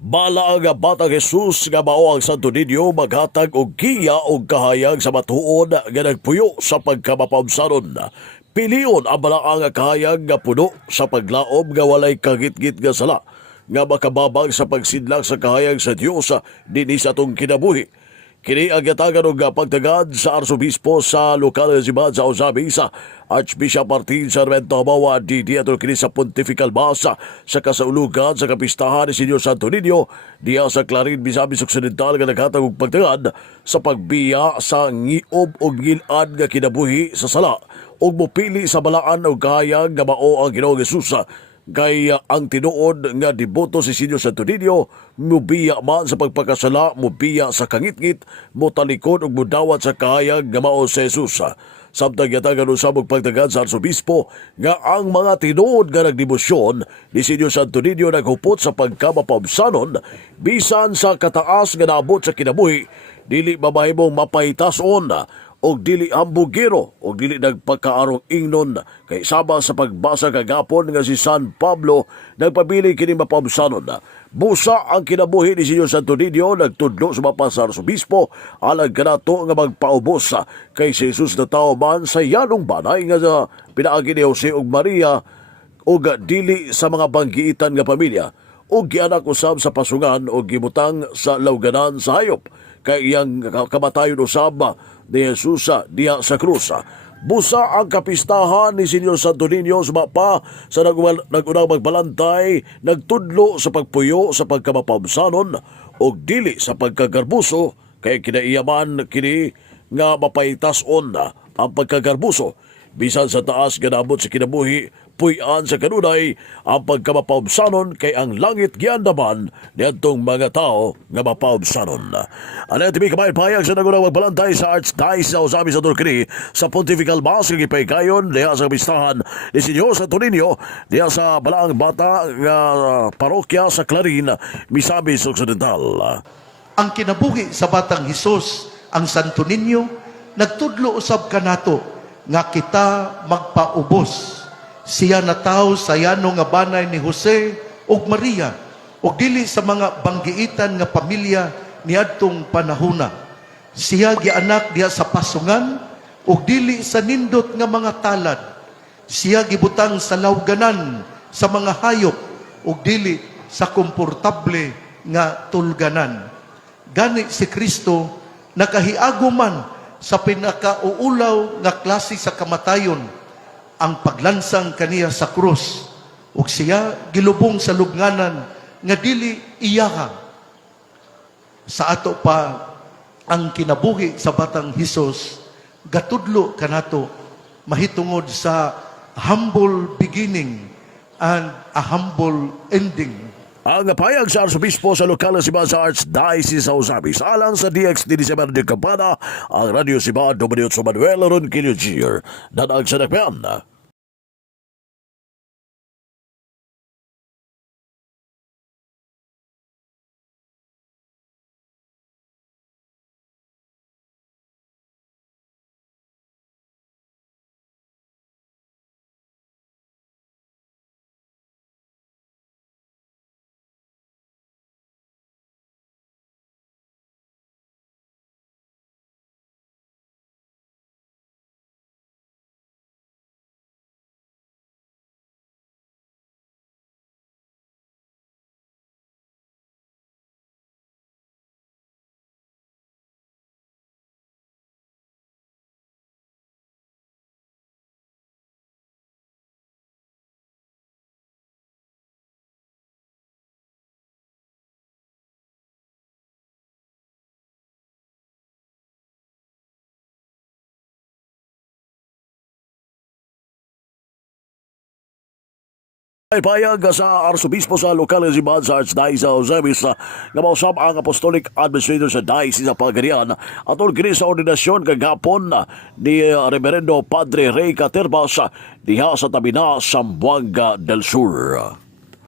Bala nga Batang Jesus nga mao ang Santo Niño maghatag og giya og kahayag sa matuod nga nagpuyo sa pagkamapamsanon. Pilion ang balaang nga kahayag nga puno sa paglaom nga walay kagit-git nga sala nga makababag sa pagsidlak sa kahayag sa Dios dinhi sa atong kinabuhi. Kini ang yatagan og pagtagad sa arsobispo sa lokal nga sibad sa Osabi sa Archbishop Martin Sarmiento Habawa di ato kini sa Pontifical Mass sa kasaulugan sa kapistahan ni Senyor Santo Niño diya sa Clarin, Misamis Occidental nga naghatag og pagtagad sa pagbiya sa ngiob og ngil-an nga kinabuhi sa sala ug mopili sa balaan og kahayag nga mao ang Ginoong Hesus. Kay ang tinuod nga deboto si Senyor Santo Niño mubiya man sa pagpakasala, mubiya sa kangit-ngit, motalikod ug mudawat sa kahayag nga mao si Jesus. Samtang yatagan usab og pagtagad sa arsobispo nga ang mga tinuod nga nagdebosyon ni Senyor Santo Niño naghupot sa pagkamapamsanon bisan sa kataas nga naabot sa kinabuhi, dili mamahimong mapahitason og dili hambugero og dili nagpakaarong ingnon kay sama sa pagbasa kagapon nga si San Pablo nagpabiling kini mapamsanon. Busa ang kinabuhi ni Senyor Santo Niño nagtudlo sa mapasar sa bispo alang kanato nga magpaubos kay si Jesus na tao man sa yanong banay nga pinaagi ni Jose ug Maria ug dili sa mga banggiitan nga pamilya ug gianak usab sa pasungan ug gibutang sa lawganan sa hayop kay iyang kamatayon usab ni Jesus diha sa krus. Busa ang kapistahan ni Senyor Santo Niño sumapa sa nagunang magbalantay nagtudlo sa pagpuyo sa pagkamapamsanon og dili sa pagkagarbuso kay kinaiyaman kini nga mapaytason ang pagkagarbuso bisan sa taas nga naabot sa kinabuhi puy-an sa kanunay ang pagkamapawbsanon kay ang langit giandaman niadtong mga tao nga mapawbsanon. Ano tibi kamay payag sa nagunang magbalantay sa Archdiocese sa Osabi sa Turkini sa Pontifical Mass nga gipaygayon diha sa kapistahan ni Senyor Santo Niño diha sa Balaang Bata nga parokya sa Clarin, Misamis Occidental. Ang kinabuhi sa Batang Hesus, ang Santo Niño, nagtudlo usab kanato nga kita magpaubos. Siya na tao sa yano nga banay ni Jose ug Maria ug dili sa mga banggiitan nga pamilya niadtong panahona. Siya gianak diha sa pasungan ug dili sa nindot nga mga talad. Siya gibutang sa lawganan sa mga hayop ug dili sa komportable nga tulganan. Gani si Kristo nakahiago man sa pinakauulaw nga klase sa kamatayon, ang paglansang kaniya sa krus, ug siya gilubong sa lubnganan nga dili iyaha. Sa ato pa ang kinabuhi sa Batang Hesus, gatudlo kanato mahitungod sa humble beginning and a humble ending. Ang payag sa arsobispo sa lokal na Sibad sa Archdiocese sa Osabi alang sa DX-17 de Campana, ang Radio Sibad Dominio Manuel Ronquillo Jr. Danag sa nakpan. Ay payag sa arsobispo sa lokal nga sibad sa Archdiocese sa Osabi nga mausab ang Apostolic Administrator sa Diocese sa Pagarian atol kini sa ordinasyon kagapon ni Reverendo Padre Ray Caterbas diha sa tabi na Zamboanga del Sur.